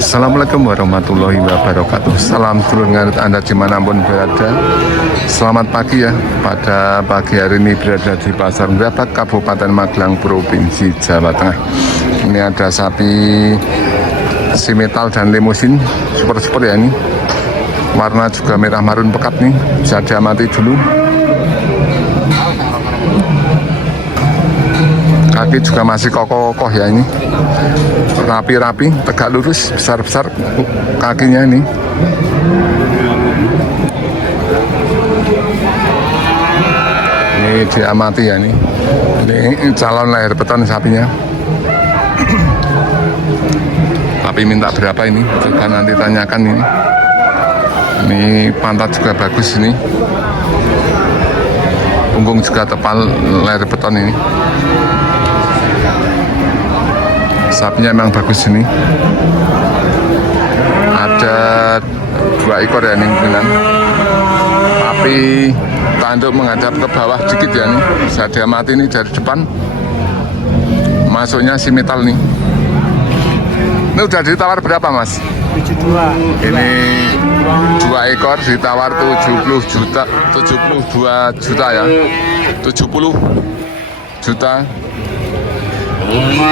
Assalamualaikum warahmatullahi wabarakatuh. Salam dulur ngarit Anda dimanapun berada. Selamat pagi ya. Pada pagi hari ini berada di Pasar Gerabak, Kabupaten Magelang, Provinsi Jawa Tengah. Ini ada sapi simetal dan limusin super ya ini. Warna juga merah marun pekat nih. Bisa diamati dulu. Kaki juga masih kokoh-kokoh ya ini, rapi-rapi, tegak lurus, besar-besar kakinya ini. Ini diamati ya ini calon lahir beton sapinya. Tapi minta berapa ini? Coba nanti tanyakan ini. Ini pantat juga bagus ini. Punggung juga tebal lahir beton ini. Sapinya memang bagus ini. Ada 2 ekor ya ini mungkinan. Tapi tanduk menghadap ke bawah dikit ya nih. Bisa diamati ini dari depan. Masuknya simetal nih. Ini udah ditawar berapa mas? 72. Ini 2 ekor ditawar 72 juta ya. 70 juta.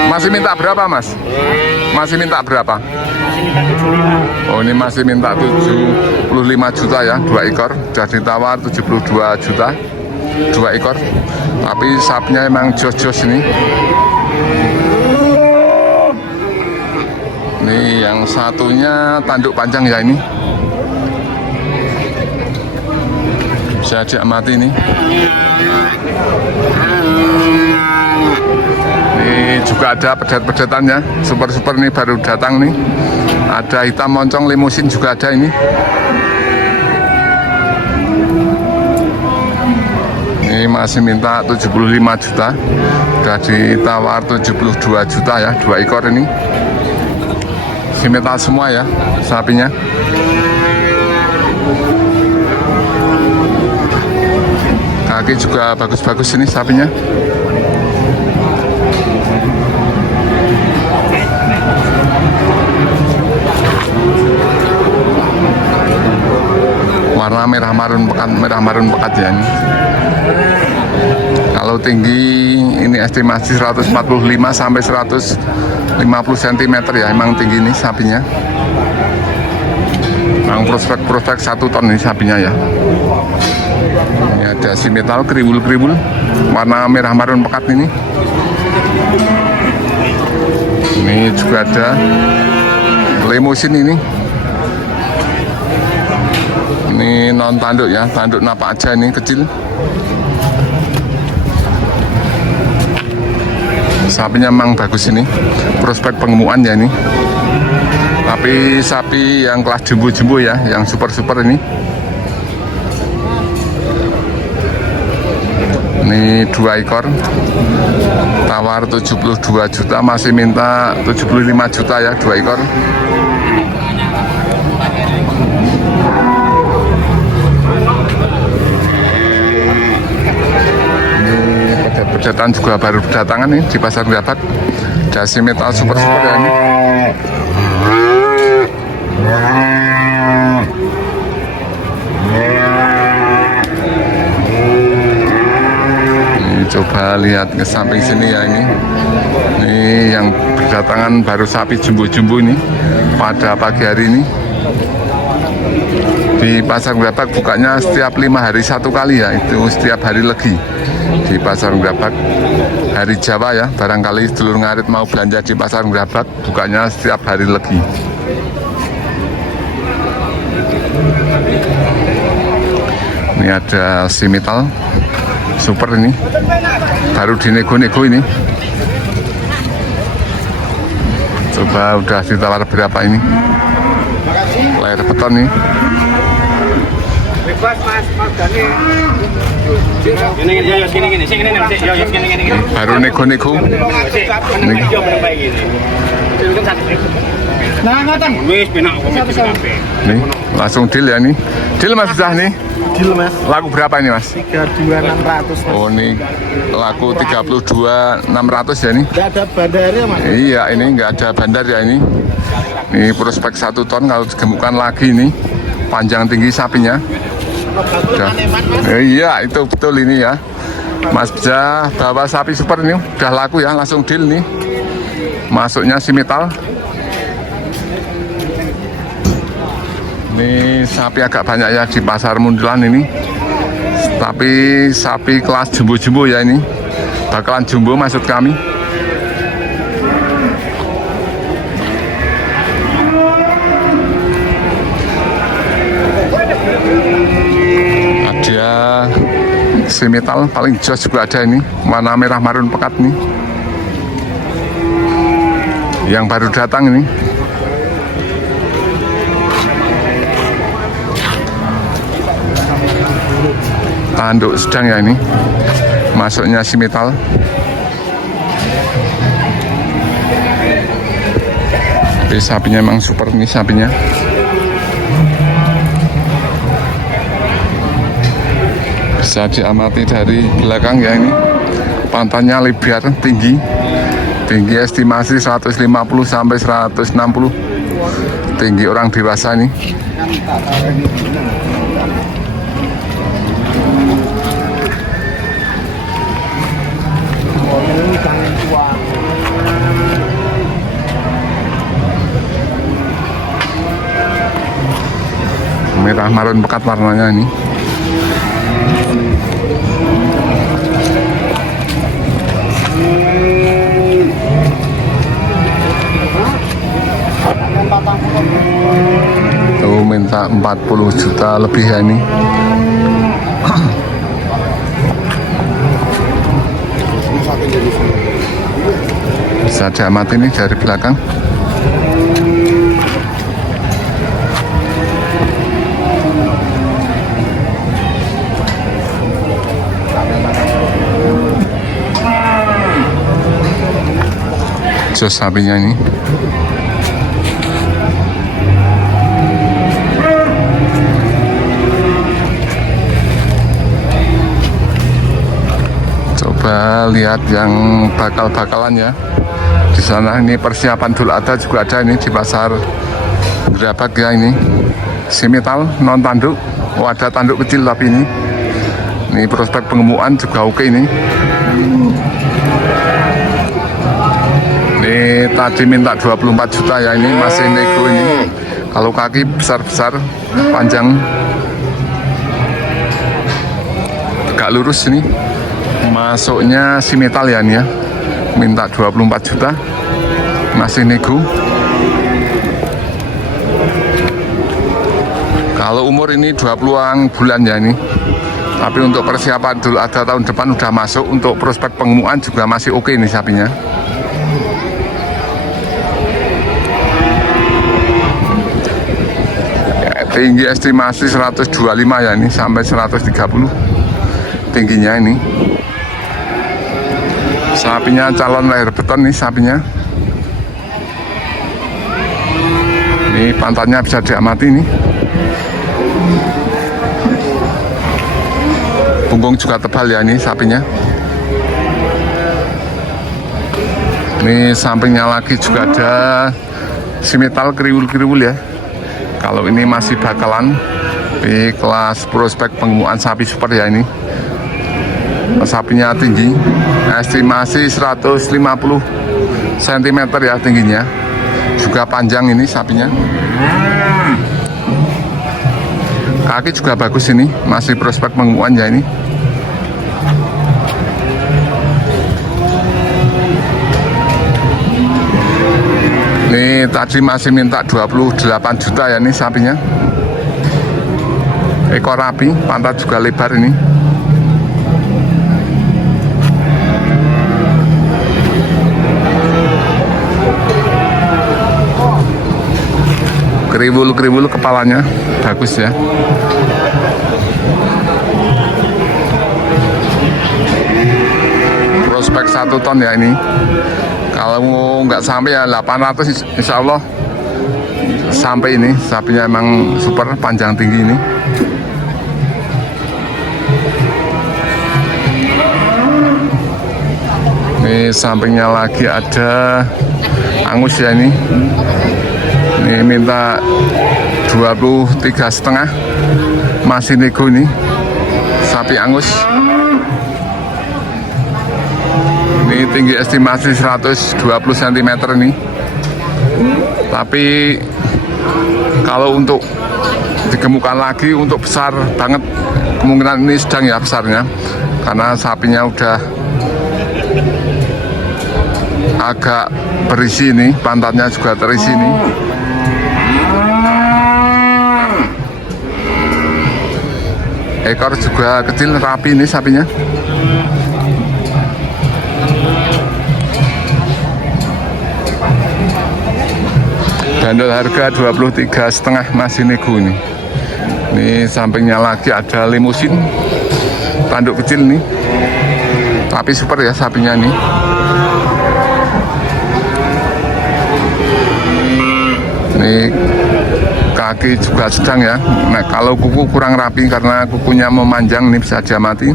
Masih minta berapa mas? Masih minta berapa? Masih minta 75. Oh ini masih minta 75 juta ya, 2 ekor. Sudah ditawar 72 juta 2 ekor. Tapi sapinya emang jos-jos ini. Ini yang satunya tanduk panjang ya ini. Bisa diamati ini. Ini juga ada pedet-pedetannya, super nih baru datang nih. Ada hitam moncong limusin juga ada ini. Ini masih minta 75 juta. Sudah ditawar 72 juta ya, 2 ekor ini. Simetal semua ya sapinya. Kaki juga bagus-bagus ini sapinya. Warna merah marun pekat ya ini. Kalau tinggi ini estimasi 145 sampai 150 cm ya, emang tinggi nih sapinya. Emang prospek 1 ton ini sapinya ya. Ini ada simetal kriwul-kriwul, warna merah marun pekat ini. Ini juga ada limusin ini. Ini non tanduk ya, tanduk napak aja ini kecil. Sapinya memang bagus ini, prospek pengemukan ya ini. Tapi sapi yang kelas jumbo ya, yang super ini. Ini 2 ekor, tawar 72 juta, masih minta 75 juta ya, 2 ekor. Pedetan juga baru berdatangan nih di Pasar Gerabak. Dasi metal super ya ini. Ini coba lihat ke samping sini ya ini. Ini yang berdatangan baru sapi jumbo ini pada pagi hari ini. Di Pasar Gerabak bukanya setiap 5 hari 1 kali ya, itu setiap hari Legi. Di Pasar Gerabak hari Jawa ya, barangkali dulur ngarit mau belanja di Pasar Gerabak bukanya setiap hari Legi. Ini ada simetal super ini, baru dinego-nego ini. Coba udah ditawar berapa ini? Lahir beton nih. Baru nego-nego. Nih, langsung deal ya nih. Deal mas sudah nih. deal mas. Laku berapa ini mas? 32.600 mas. Oh ini laku 32.600 ya ini. Nggak ada bandarnya mas. Iya ini nggak ada bandar ya ini. Ini prospek 1 ton kalau digemukkan lagi ini. Panjang tinggi sapinya. Udah. Iya itu betul ini ya. Mas Beja bawa sapi super ini udah laku ya, langsung deal nih. Masuknya Simetal. Ini sapi agak banyak ya di pasar Mundulan ini. Tapi sapi kelas jumbo-jumbo ya ini. Bakalan jumbo maksud kami. Ada Simetal paling jos juga ada ini. Warna merah marun pekat nih. Yang baru datang ini. Tanduk sedang ya ini. Masuknya Simetal. Tapi sapinya memang super nih sapinya. Bisa diamati dari belakang ya ini. Pantatnya lebar tinggi. Tinggi estimasi 150 sampai 160. Tinggi orang dewasa nih. Merah marun pekat warnanya ini. Tuh minta 40 juta lebih ya ini. Bisa diamati ini dari belakang. Jos sapinya ini. Coba lihat yang bakal-bakalan ya. Di sana ini persiapan Idul Adha juga ada ini di pasar Gerabak ya ini. Simetal non tanduk. Oh ada tanduk kecil tapi ini. Ini prospek pengemukan juga oke ini. Ini tadi minta 24 juta ya ini masih nego ini. Kalau kaki besar-besar panjang tegak lurus ini. Masuknya Simetal ya ini ya. Minta 24 juta. Masih nego. Kalau umur ini 20-an bulan ya ini. Tapi untuk persiapan Idul Adha tahun depan udah masuk. Untuk prospek pengemukan juga masih oke nih sapinya. Tinggi estimasi 125 ya ini sampai 130 tingginya ini. Sapinya calon lahir beton nih sapinya. Ini pantatnya bisa diamati nih. Punggung juga tebal ya ini sapinya. Ini sampingnya lagi juga ada Simetal kriwul-kriwul ya. Kalau ini masih bakalan di kelas prospek pengemukan sapi super ya ini. Sapinya tinggi, estimasi 150 cm ya tingginya. Juga panjang ini sapinya. Kaki juga bagus ini, masih prospek pengemukan ya ini. Ini tadi masih minta 28 juta ya ini sapinya. Ekor rapi, pantat juga lebar ini. Kriwul-kriwul kepalanya, bagus ya. Prospek 1 ton ya ini. Kalau nggak sampai ya 800 insya Allah sampai ini. Sapinya emang super panjang tinggi ini. Ini sampingnya lagi ada angus ya ini. Ini minta 23,5, masih nego nih sapi angus. Ini tinggi estimasi 120 cm nih. Tapi kalau untuk digemukkan lagi untuk besar banget, kemungkinan ini sedang ya besarnya, karena sapinya udah agak berisi nih, pantatnya juga terisi nih. Ekor juga kecil, rapi nih sapinya. Bandol harga 23,5, masih nego nih. Ini sampingnya lagi ada limusin, tanduk kecil nih, tapi super ya sapinya nih. Ini kaki juga sedang ya. Nah, kalau kuku kurang rapi karena kukunya memanjang nih, bisa aja mati.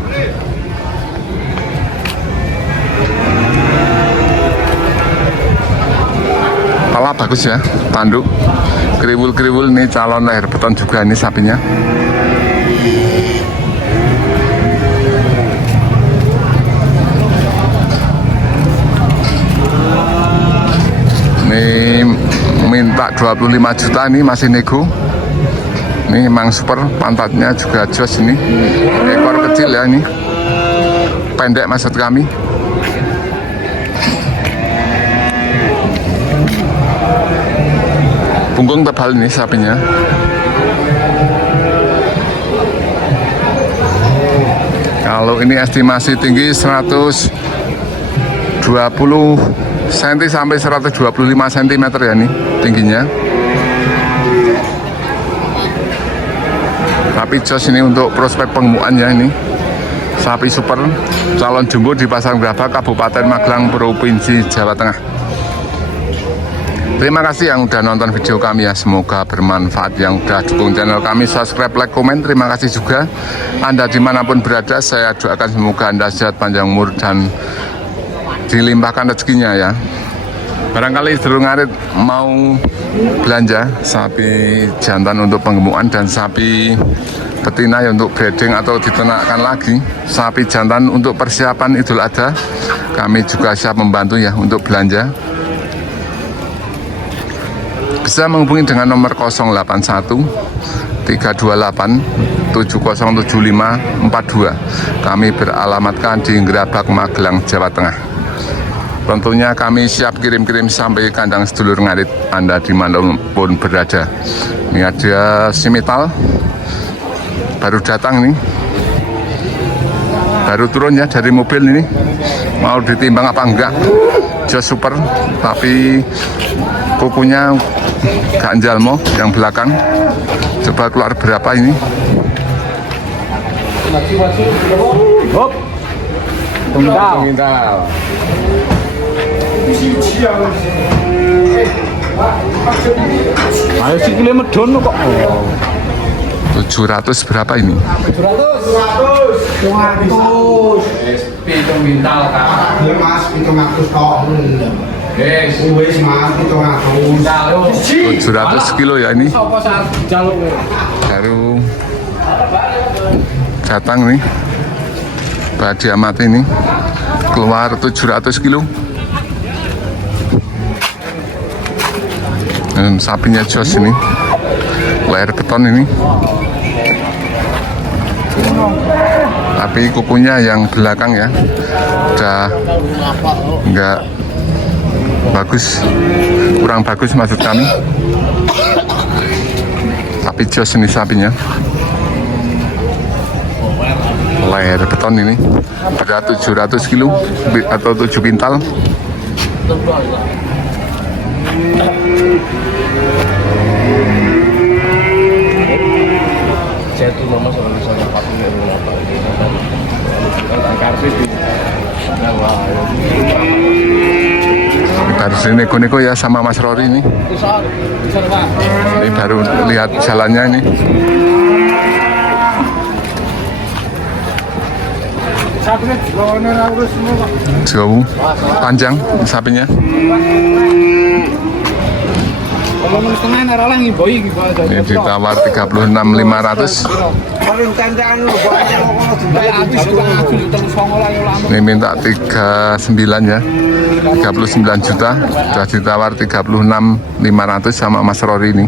Kepala bagus ya, tanduk kriwul-kriwul nih, calon leher beton juga ini sapinya. Ini minta 25 juta nih, masih nego. Ini emang super, pantatnya juga jos ini. Ekor kecil ya ini, pendek maksud kami. Punggung tebal ini sapinya. Kalau ini estimasi tinggi 120 cm sampai 125 cm ya nih tingginya. Tapi jos ini untuk prospek pengemukannya ini. Sapi super, calon jumbo di Pasar Gerabak, Kabupaten Magelang, Provinsi Jawa Tengah. Terima kasih yang udah nonton video kami ya, semoga bermanfaat. Yang udah dukung channel kami, subscribe, like, komen, terima kasih juga. Anda dimanapun berada, saya doakan semoga Anda sehat, panjang umur, dan dilimpahkan rezekinya ya. Barangkali sedulur ngarit mau belanja sapi jantan untuk penggemukan dan sapi betina ya untuk breeding atau diternakkan lagi, sapi jantan untuk persiapan Idul Adha, kami juga siap membantu ya untuk belanja. Bisa menghubungi dengan nomor 081 328 7075 42. Kami beralamatkan di Gerabak, Magelang, Jawa Tengah. Tentunya kami siap kirim-kirim sampai kandang sedulur ngarit Anda dimanapun berada. Ini ada simital baru datang nih, baru turun ya dari mobil ini. Mau ditimbang apa enggak? Jos super, tapi kukunya gak jalmo yang belakang. Coba keluar berapa ini? Hop. Tunggal. Ayo sikile medun kok. 700 berapa ini? 700. Pitung bintal Kak. Mas, itu ngatus tok. Wes, Wis Mas, itu ngatus. bintal yo. 700 kilo ya ini. Sopo sak jaluk kowe? Baru datang nih, Badi Amat ini keluar 700 kilo. Dan sapinya jos ini, leher beton ini, tapi kukunya yang belakang ya udah nggak bagus, kurang bagus maksud kami. Tapi jos ini sapinya, leher beton ini, berat 700 kilo atau 7 pintal. Jatuh mama sama misalnya patung yang motor ini kan karpet di Baru sini neko ya sama Mas Rory ini. Ini baru lihat jalannya ini. jauh panjang sapinya. Ini ditawar 36.500. Ini minta 39 ya, 39 juta. Sudah ditawar 36.500 sama Mas Rory ini.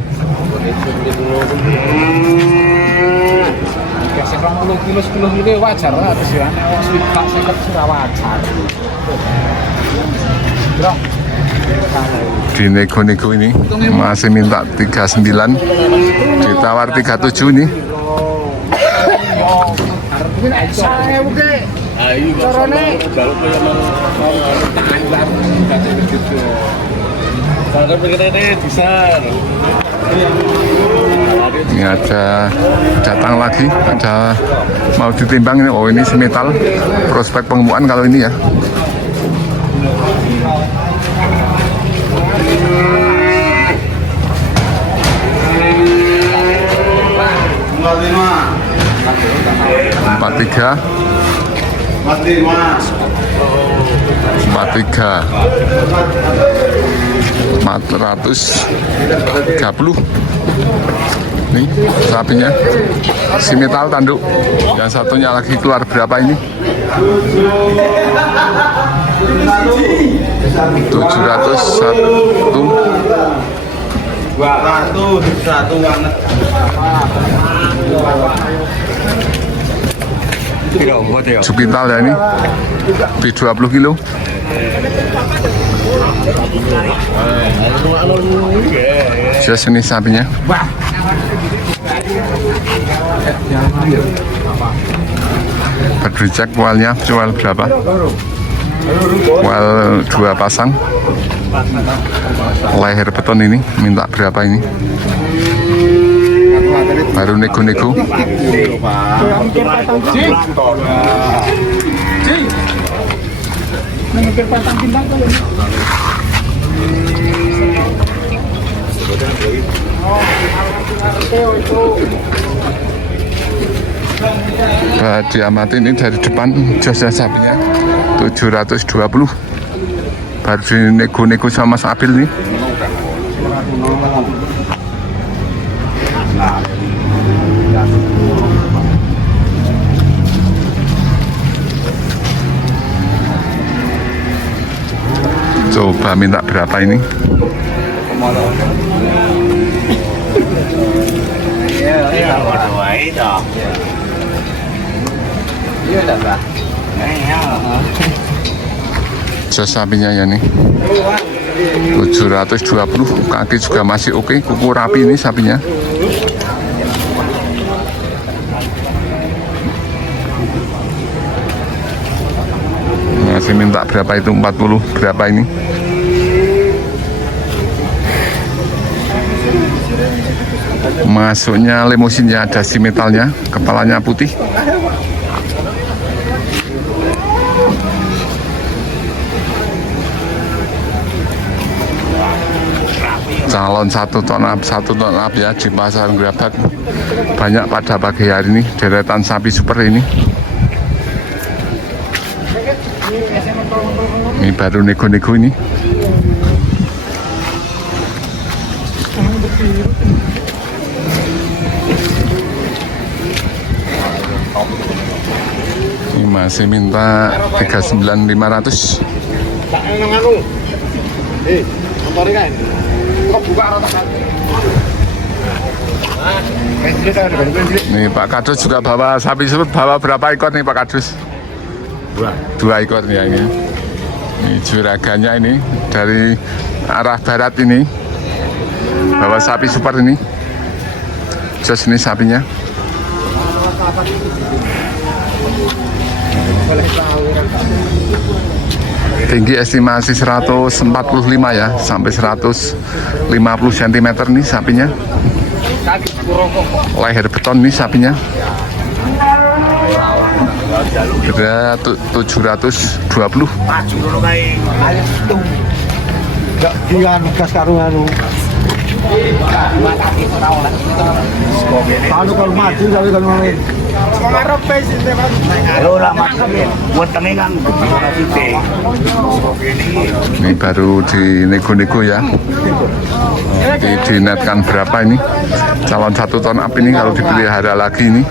wajar lah, terus ya, swidak seket sudah wajar. Di nego-nego ini masih minta 39, ditawar 37 nih. Saya oke. Carane ini ada datang lagi, ada mau ditimbang ini. Oh, ini semetal, prospek pengembuan kalau ini ya. Empat tiga 430. Nih sapinya simetal tanduk. Yang satunya lagi keluar berapa ini? 201 Jupital ya ini di 20 kilo. Just ini sapinya. Berdicek walnya jual berapa? Wal 2 pasang. Leher beton ini minta berapa ini? Baru nego-nego. Diamati ini dari depan jasa sapinya 720. Baru di nego-nego sama Mas Abil nih. Coba minta berapa ini? Jas sapinya ya nih 720, kaki juga masih oke, kuku rapi ini sapinya. Masih minta berapa itu? 40 berapa ini? Masuknya limusinnya ada simetalnya, kepalanya putih. Calon 1 ton up ya di pasar Gerabak. Banyak pada pagi hari ini, deretan sapi super ini. Ini baru nego-nego ini. Ini masih minta 39.500. Nih Pak Kadus juga bawa sapi sebut, bawa berapa ekor nih Pak Kadus? 2 ekor ya ini. Ini juragannya ini dari arah barat ini, bawa sapi super ini. Just ini sapinya. Tinggi estimasi 145 ya, sampai 150 cm nih sapinya. Leher beton nih sapinya. Beda 720. Kalau maju tapi kalau mau mengarep sih kan. Yo lah masukin. Buat tengengan titik. Ini baru dinego-nego ya. Dinetkan berapa ini? Calon 1 ton up ini kalau dipelihara lagi ini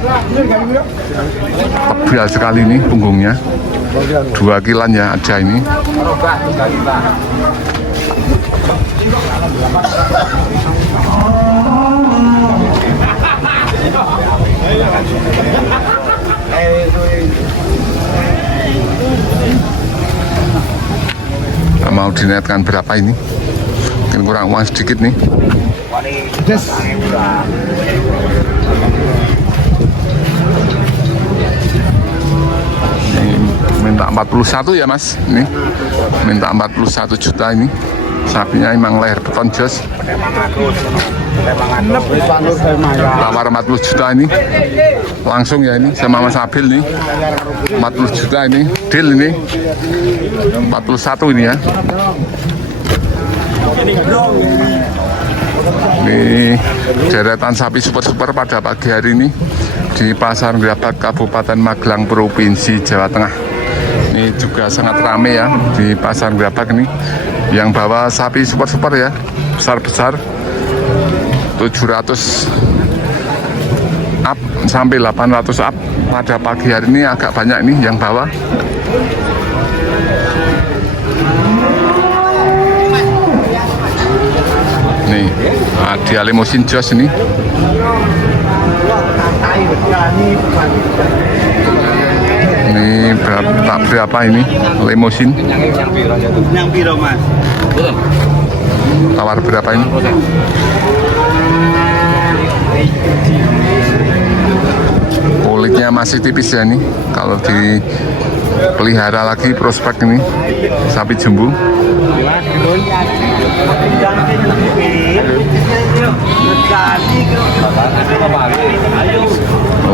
tebal sekali ini punggungnya. 2 kilan ya aja ini. Mau dinetkan berapa ini? Mungkin kurang uang sedikit nih. Ini minta 41 ya mas. Ini minta 41 juta ini. Sapinya emang leher beton jos. Tawar 40 juta ini. Langsung ya ini sama Mas Abil nih. 40 juta ini. Deal ini. 41 ini ya. Ini deretan sapi super-super pada pagi hari ini di Pasar Gerabak Kabupaten Magelang Provinsi Jawa Tengah. Ini juga sangat ramai ya di Pasar Gerabak ini. Yang bawa sapi super-super ya, besar-besar 700 up sampai 800 up pada pagi hari ini agak banyak nih yang bawa. Nih, ada limusin jos ini. Ini berapa ini limusin? Yang piro mas? Tawar berapa ini? Kulitnya masih tipis ya nih. Kalau dipelihara lagi prospek ini sapi jumbo.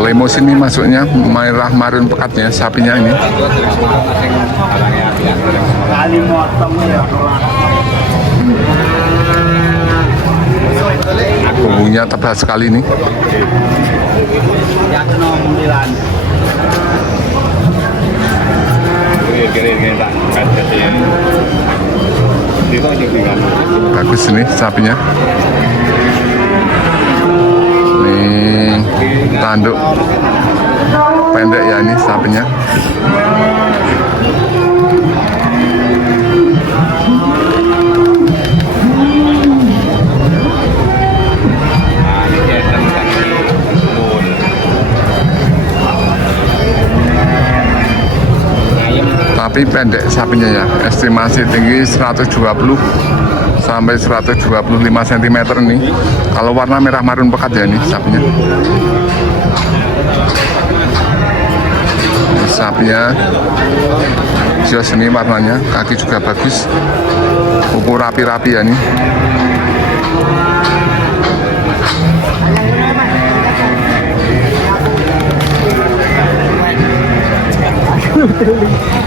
Limusin ini masuknya merah marun pekatnya sapinya ini. Bumbunya tebal sekali nih. Bagus nih sapinya. Nih tanduk pendek ya ini sapinya. Tapi pendek sapinya ya, estimasi tinggi 120 sampai 125 cm nih. Kalau warna merah marun pekat ya nih sapinya. Ini sapinya jos ini warnanya, kaki juga bagus, kuku rapi-rapi ya nih.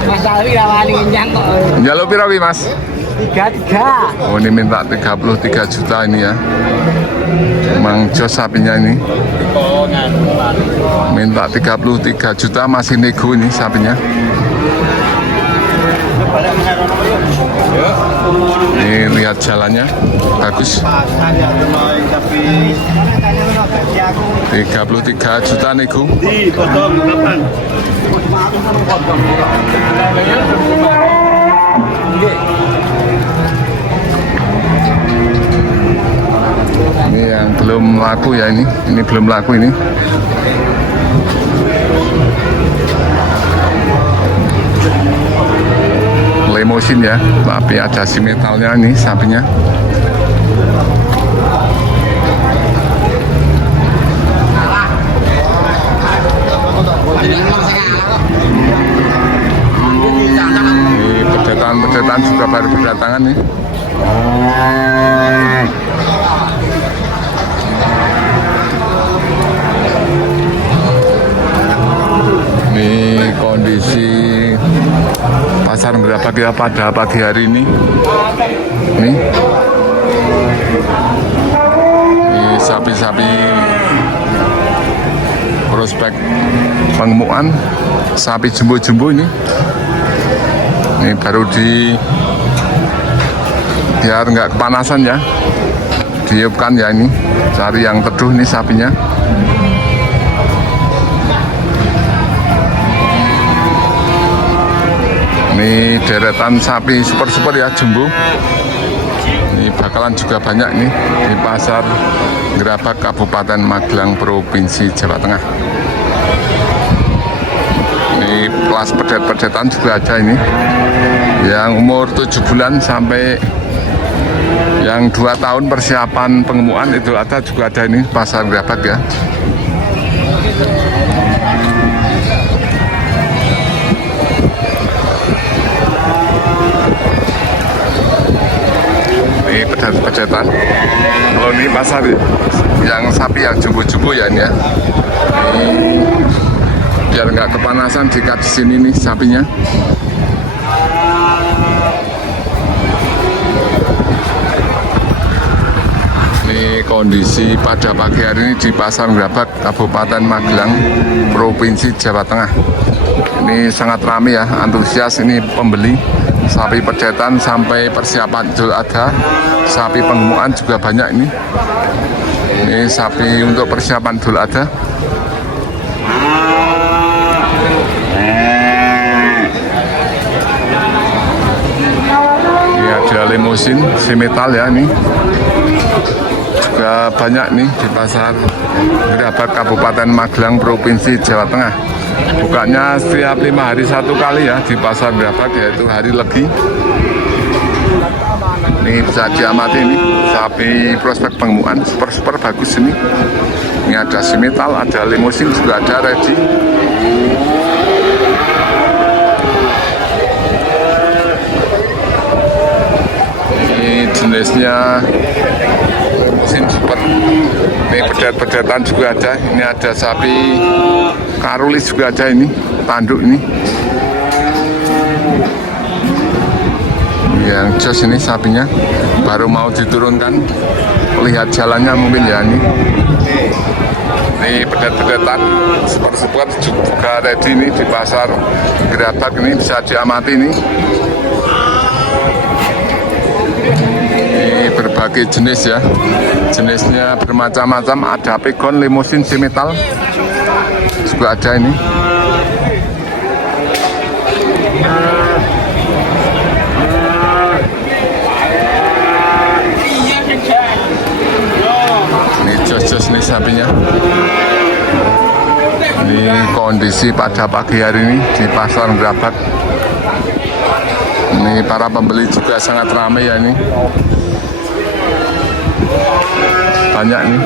Mas Alwi rawani kenyang kok. Jalur piro ki, Mas? 33. Oh, ini minta 33 juta ini ya. Emang jos sapinya ini. Minta 33 juta masih nego ini sapinya. Ini lihat jalannya bagus. 33 juta nego. Ini yang belum laku ya ini belum laku ini. Limusin ya, tapi ada si metalnya nih sapinya. Ini pedetan juga baru berdatangan nih. Ini kondisi pasar Gerabak ya pada pagi hari ini. Nih. Ini sapi sapi-sapi prospek pengemukan, sapi jumbo-jumbo ini baru biar nggak kepanasan ya, ditiupkan ya. Ini cari yang teduh nih sapinya. Ini deretan sapi super ya, jumbo. Ini bakalan juga banyak nih di pasar Gerabak Kabupaten Magelang Provinsi Jawa Tengah. Ini kelas pedet-pedetan juga ada ini, yang umur 7 bulan sampai yang 2 tahun persiapan pengemukan itu ada juga ada ini pasar Gerabak ya. Ini pedet-pedetan. Kalau ini pasar yang sapi yang jumbo-jumbo ya ini ya. Ini biar nggak kepanasan diikat di sini nih sapinya. Ini kondisi pada pagi hari ini di pasar Gerabak Kabupaten Magelang Provinsi Jawa Tengah. Ini sangat ramai ya, antusias ini pembeli sapi pedetan sampai persiapan Idul Adha. Sapi pengemukan juga banyak ini. Ini sapi untuk persiapan Idul Adha. Ini ada limusin simetal ya, ini juga banyak nih di pasar Gerabak Kabupaten Magelang Provinsi Jawa Tengah. Bukanya setiap 5 hari 1 kali ya di pasar Gerabak, yaitu hari Legi. Ini bisa diamati ini sapi prospek pengemukan super bagus ini. Ini ada simetal, ada limusin, juga ada ready. Ini jenisnya limusin super. Ini pedet-pedetan juga ada. Ini ada sapi karulis juga ada ini, tanduk ini. Yang jos ini sapinya baru mau diturunkan, lihat jalannya mungkin ya ini. Ini pedet-pedetan super juga ready ini di pasar Gerabak, ini bisa diamati ini. Ini berbagai jenis ya, jenisnya bermacam-macam, ada pegon, limusin, simetal juga ada ini. Ini jos-jos nih sapinya. Ini kondisi pada pagi hari ini di pasar Gerabak. Ini para pembeli juga sangat ramai ya ini. Banyak nih.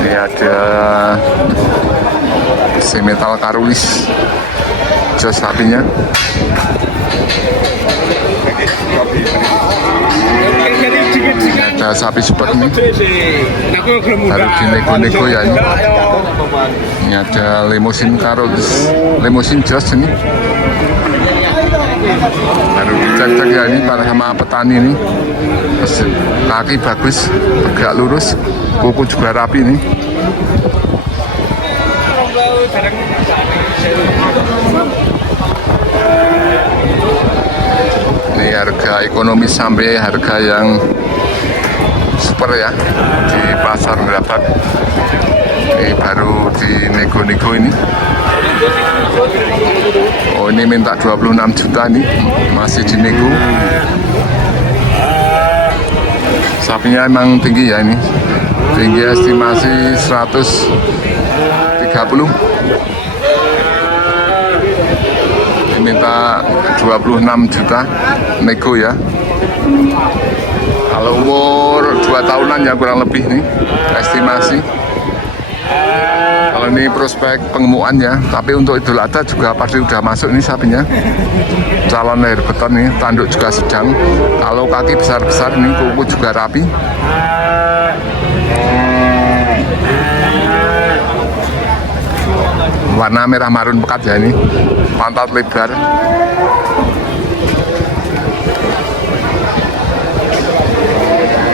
Ini ada simetal karulis, jos sapinya. Ada sapi super nih, baru dinego-nego ya ini. Ini ada limusin karulis, limusin jos ini. Baru dicek-cek ya ini para sama petani ini. Kaki bagus, tegak lurus, kuku juga rapi nih. Ini harga ekonomis sampai harga yang super ya di pasar Gerabak. Ini baru dinego-nego ini. Oh, ini minta 26 juta nih, masih dinego. Sapinya emang tinggi ya ini, tinggi estimasi 130. Diminta 26 juta nego ya. Kalau umur 2 tahunan ya kurang lebih nih estimasi. Kalau ini prospek pengemukan ya, tapi untuk Idul Adha juga pasti udah masuk nih sapinya. Calon lahir beton nih, tanduk juga sedang. Kalau kaki besar-besar nih, kuku juga rapi. Warna merah marun pekat ya ini, pantat lebar.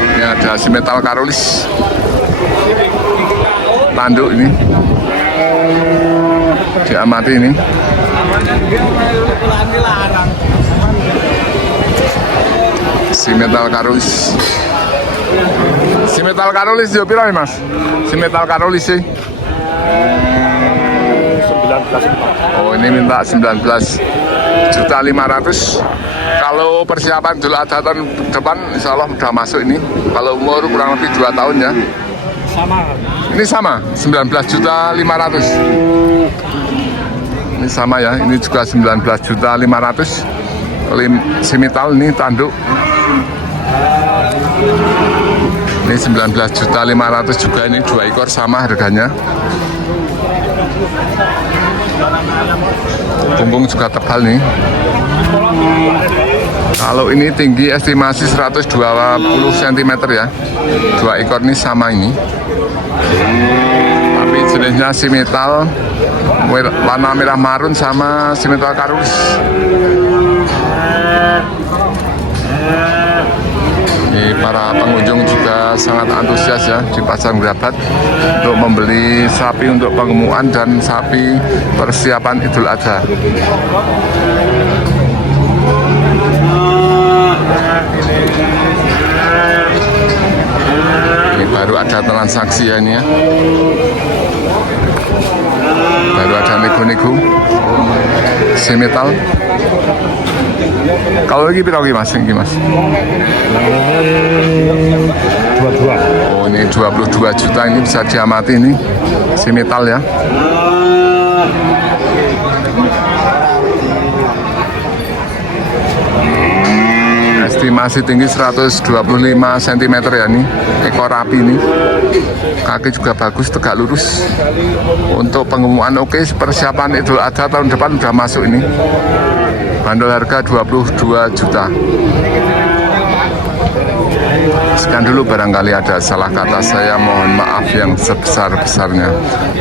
Ini ada simetal Karolis. Tanduk ini diamati ini. Simetal Karolis. Simetal Karolis yo piro Mas? Simetal Karolis sih. 19. Oh, ini minta 19.500.000. Kalau persiapan Idul Adha tahun depan insya Allah udah masuk ini. Kalau umur kurang lebih 2 tahun ya. Sama. Ini sama 19.500.000. Ini sama ya, ini juga 19.500.000. Simetal ini tanduk. Ini 19.500.000 juga, ini 2 ekor sama harganya. Punggung juga tebal nih. Kalau ini tinggi estimasi 120 cm ya. 2 ekor ini sama ini. Tapi jenisnya simetal warna merah marun sama simetal Karolis. Ini para pengunjung juga sangat antusias ya di Pasar Grabat untuk membeli sapi untuk pengemukan dan sapi persiapan Idul Adha. Ini baru ada transaksi ya ini ya. Baru ada nego-nego simetal. Kalau lagi berapa Mas? Ini Mas? 22. Oh, ini 22 juta, ini bisa diamati ini simetal ya. Estimasi tinggi 125 cm ya ini. Ekor api ini. Kaki juga bagus, tegak lurus. Untuk pengemukan oke, persiapan Idul Adha tahun depan udah masuk ini. Bandol harga 22 juta. Sekian dulu, barangkali ada salah kata saya, mohon maaf yang sebesar-besarnya.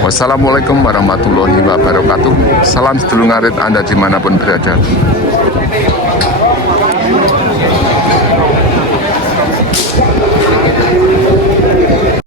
Wassalamualaikum warahmatullahi wabarakatuh. Salam sedulur ngarit Anda dimanapun berada.